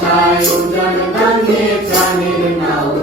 Tayo dalagang and nilinaw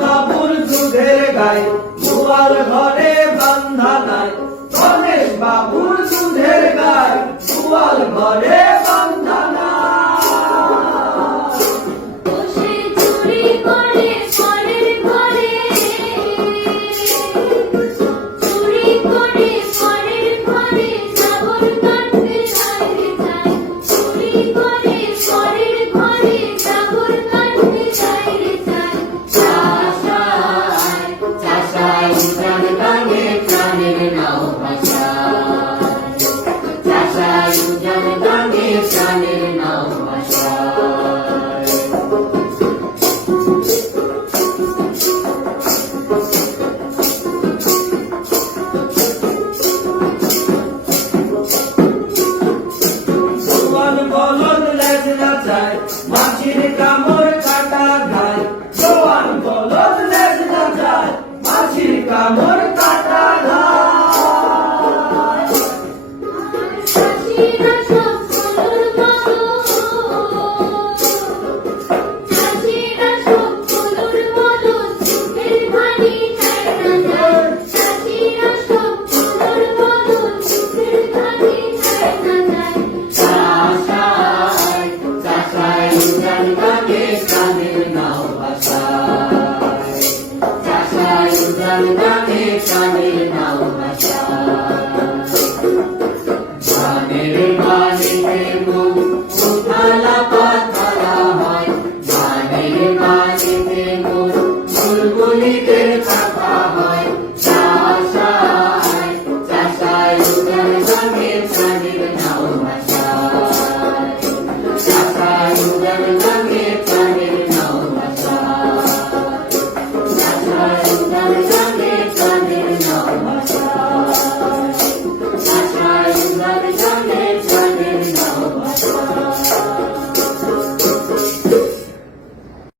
বাবুর দুধের গায়ে দুয়ার ঘরে গোপাল মানে amor. Sangha Sangha Sangha Sangha